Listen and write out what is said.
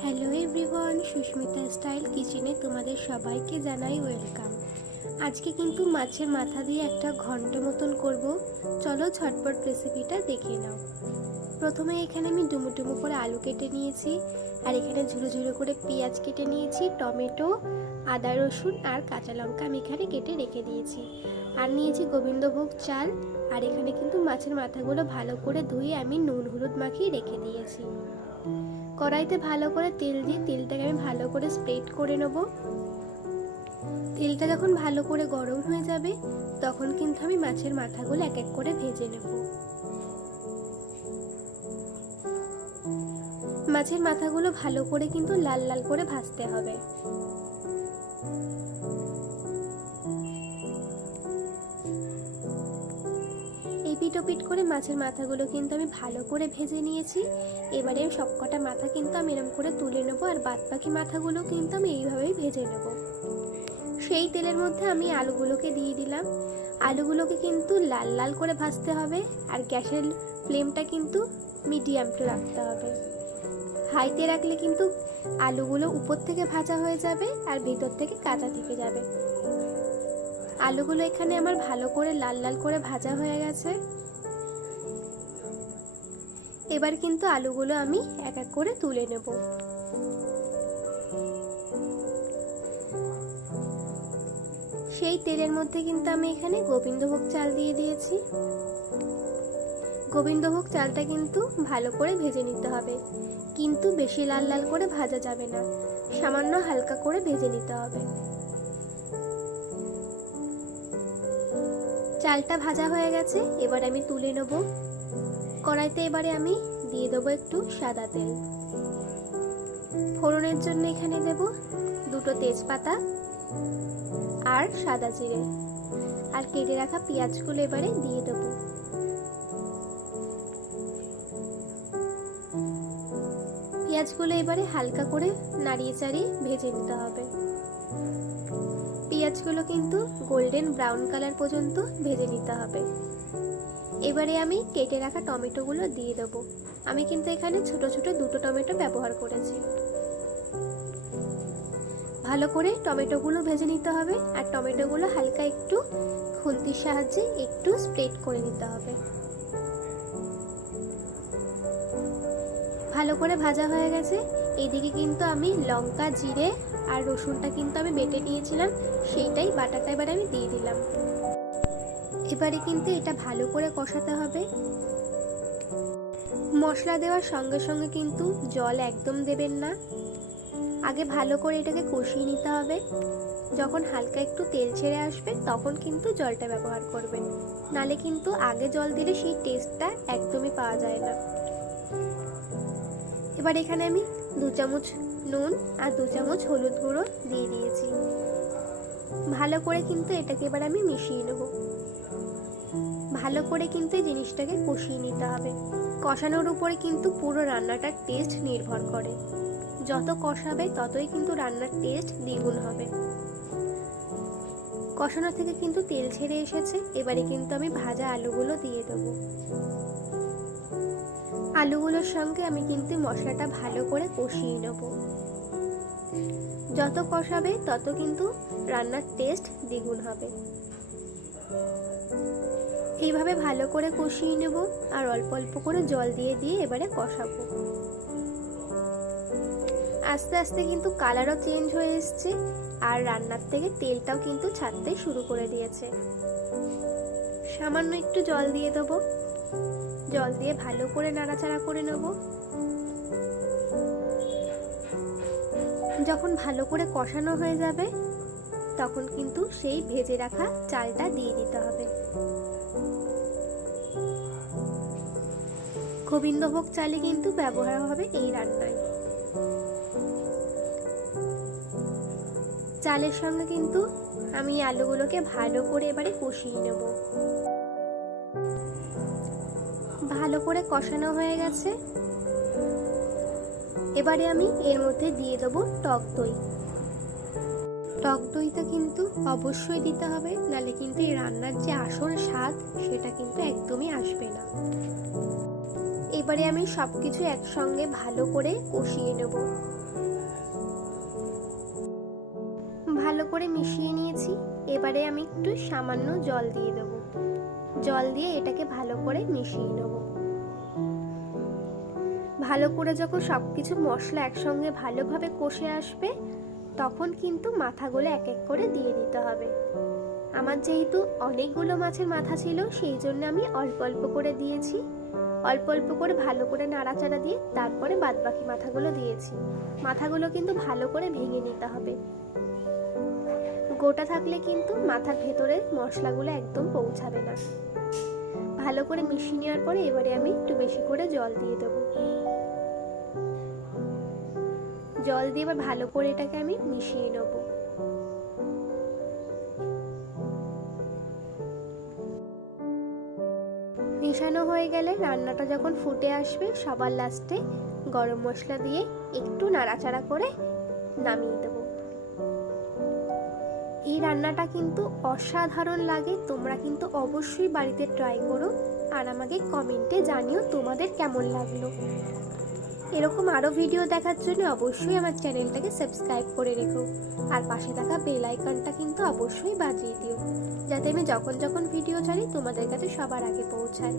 Hello everyone, Susmita style কিচেনে তোমাদের সবাইকে জানাই ওয়েলকাম। আজকে কিন্তু মাছের মাথা দিয়ে একটা ঘন্ট মতন করব। চলো ঝটপট রেসিপিটা দেখে নাও। প্রথমে এখানে আমি ডুমো ডুমো করে আলু কেটে নিয়েছি, আর এখানে ঝুড়ো ঝুড়ো করে পেঁয়াজ কেটে নিয়েছি, টমেটো, আদা রসুন আর কাঁচা লঙ্কা আমি এখানে কেটে রেখে দিয়েছি। আর নিয়েছি গোবিন্দভোগ চাল, আর এখানে কিন্তু মাছের মাথাগুলো ভালো করে ধুয়ে আমি নুন হলুদ মাখিয়ে রেখে দিয়েছি। কড়াইতে ভালো করে তেল দিয়ে তেলটাকে আমি ভালো করে স্প্রেড করে নেব। তেলটা যখন ভালো করে গরম হয়ে যাবে তখন কিন্তু আমি মাছের মাথাগুলো এক এক করে ভেজে নেব। মাছের মাথাগুলো ভালো করে কিন্তু লাল লাল করে ভাজতে হবে। এপিট ওপিট করে মাছের মাথাগুলো কিন্তু আমি ভালো করে ভেজে নিয়েছি। এবারে সবকটা মাথা কিন্তু আমি এরকম করে তুলে নেবো, আর বাদ বাকি মাথাগুলো কিন্তু আমি এইভাবেই ভেজে নেব। সেই তেলের মধ্যে আমি আলুগুলোকে দিয়ে দিলাম। আলুগুলোকে কিন্তু লাল লাল করে ভাজতে হবে, আর গ্যাসের ফ্লেমটা কিন্তু মিডিয়াম টু রাখতে হবে। হাইতে রাখলে কিন্তু আলুগুলো উপর থেকে ভাজা হয়ে যাবে আর ভিতর থেকে কাঁচা থেকে যাবে। আলুগুলো এখানে আমার ভালো করে লাল লাল করে ভাজা হয়ে গেছে। এবার কিন্তু আলুগুলো আমি এক এক করে তুলে নেব। সেই তেলের মধ্যে কিন্তু আমি এখানে গোবিন্দভোগ চাল দিয়ে দিয়েছি। গোবিন্দভোগ চালটা কিন্তু ভালো করে ভেজে নিতে হবে, কিন্তু বেশি লাল লাল করে ভাজা যাবে না, সামান্য হালকা করে ভেজে নিতে হবে। চালটা ভাজা হয়ে গেছে, এবার আমি তুলে নেব। কড়াইতে এবারে আমি দিয়ে দেবো একটু সাদা তেল। ফোড়নের জন্য এখানে দেব দুটো তেজপাতা আর সাদা জিরে, আর কেটে রাখা পেঁয়াজগুলো এবারে দিয়ে দেবো। পেঁয়াজগুলো এবারে হালকা করে নাড়িয়ে চাড়িয়ে ভেজে নিতে হবে। পেঁয়াজগুলো কিন্তু গোল্ডেন ব্রাউন কালার পর্যন্ত ভেজে নিতে হবে। এবারে আমি কেটে রাখা টমেটোগুলো দিয়ে দেবো। আমি কিন্তু এখানে ছোট ছোট দুটো টমেটো ব্যবহার করেছি। ভালো করে টমেটোগুলো ভেজে নিতে হবে, আর টমেটোগুলো হালকা একটু খুন্তির সাহায্যে একটু স্প্রেড করে নিতে হবে। ভালো করে ভাজা হয়ে গেছে। এইদিকে কিন্তু আমি লঙ্কা, জিরে আর রসুনটা কিন্তু আমি বেটে নিয়েছিলাম, সেইটাই বাটাটা এবারে আমি দিয়ে দিলাম। এবারে কিন্তু এটা ভালো করে কষাতে হবে। মশলা দেওয়ার সঙ্গে সঙ্গে কিন্তু জল একদম দেবেন না, আগে ভালো করে এটাকে কষিয়ে নিতে হবে। যখন হালকা একটু তেল ছেড়ে আসবে তখন কিন্তু জলটা ব্যবহার করবেন, নালে কিন্তু আগে জল দিলে সেই টেস্টটা একদমই পাওয়া যায় না। এবার এখানে আমি 2 চামচ নুন আর 2 চামচ হলুদ গুঁড়ো দিয়ে দিয়েছি। ভালো করে কিন্তু এটাকে এবার আমি মিশিয়ে নেব। ভালো করে কিন্তু এই জিনিসটাকে কষিয়ে নিতে হবে। কষানোর উপরে কিন্তু পুরো রান্নাটার টেস্ট নির্ভর করে। যত কষাবে ততই কিন্তু রান্নার টেস্ট দ্বিগুণ হবে। কষানো থেকে কিন্তু তেল ছেড়ে এসেছে। এবারে কিন্তু আমি ভাজা আলুগুলো দিয়ে দেবো। আলুগুলোর সঙ্গে আমি কিন্তু মশলাটা ভালো করে কষিয়ে নেব। যত কষাবে তত কিন্তু রান্নার টেস্ট দ্বিগুণ হবে। এইভাবে ভালো করে কষিয়ে নেব, আর অল্প অল্প করে জল দিয়ে দিয়ে এবারে কষাবো। আস্তে আস্তে কিন্তু কালারও চেঞ্জ হয়ে এসছে, আর রান্নার থেকে তেলটাও কিন্তু ছাড়তে শুরু করে দিয়েছে। সামান্য একটু জল দিয়ে দেবো। জল দিয়ে ভালো করে নাড়াচাড়া করে নেব। যখন ভালো করে কষানো হয়ে যাবে তখন কিন্তু সেই ভেজে রাখা চালটা দিয়ে দিতে হবে। গোবিন্দভোগ চালই কিন্তু ব্যবহার হবে এই রান্নায়। চালের সঙ্গে কিন্তু আমি আলুগুলোকে ভালো করে এবারে কষিয়ে নেব। ভালো করে কষানো হয়ে গেছে। এবারে আমি এর মধ্যে দিয়ে দেবো টক দই। টক দইটা কিন্তু অবশ্যই দিতে হবে, নালে কিন্তু এই রান্নার যে আসল স্বাদ সেটা কিন্তু একদমই আসবে না। এবারে আমি সবকিছু একসঙ্গে ভালো করে কষিয়ে নেব। করে মিশিয়ে নিয়েছি। এবারে আমি একটু সামান্য জল দিয়ে দেবো। জল দিয়ে এটাকে ভালো করে মিশিয়ে নেব। ভালো করে যখন সবকিছু মশলা একসঙ্গে ভালোভাবে কষে আসবে তখন কিন্তু মাথাগুলো এক এক করে দিয়ে দিতে হবে। আমার যেহেতু অনেকগুলো মাছের মাথা ছিল সেই জন্য আমি অল্প অল্প করে দিয়েছি। অল্প অল্প করে ভালো করে নাড়াচাড়া দিয়ে তারপরে বাদবাকি মাথাগুলো দিয়েছি। মাথাগুলো কিন্তু ভালো করে ভেঙে নিতে হবে। গোটা থাকলে কিন্তু মাথার ভেতরে মশলাগুলো একদম পৌঁছাবে না। ভালো করে মিশিয়ে নেওয়ার পরে এবারে আমি একটু বেশি করে জল দিয়ে দেবো। জল দিয়ে এবার ভালো করে এটাকে আমি মিশিয়ে নেব। মিশানো হয়ে গেলে রান্নাটা যখন ফুটে আসবে সবার লাস্টে গরম মশলা দিয়ে একটু নাড়াচাড়া করে নামিয়ে দেব। এই রান্নাটা কিন্তু অসাধারণ লাগে। তোমরা কিন্তু অবশ্যই বাড়িতে ট্রাই করো আর আমাকে কমেন্টে জানিও তোমাদের কেমন লাগলো। এরকম আরও ভিডিও দেখার জন্য অবশ্যই আমার চ্যানেলটাকে সাবস্ক্রাইব করে রেখো আর পাশে থাকা বেল আইকনটা কিন্তু অবশ্যই বাজিয়ে দিও যাতে আমি যখন যখন ভিডিও ছাড়ি তোমাদের কাছে সবার আগে পৌঁছায়।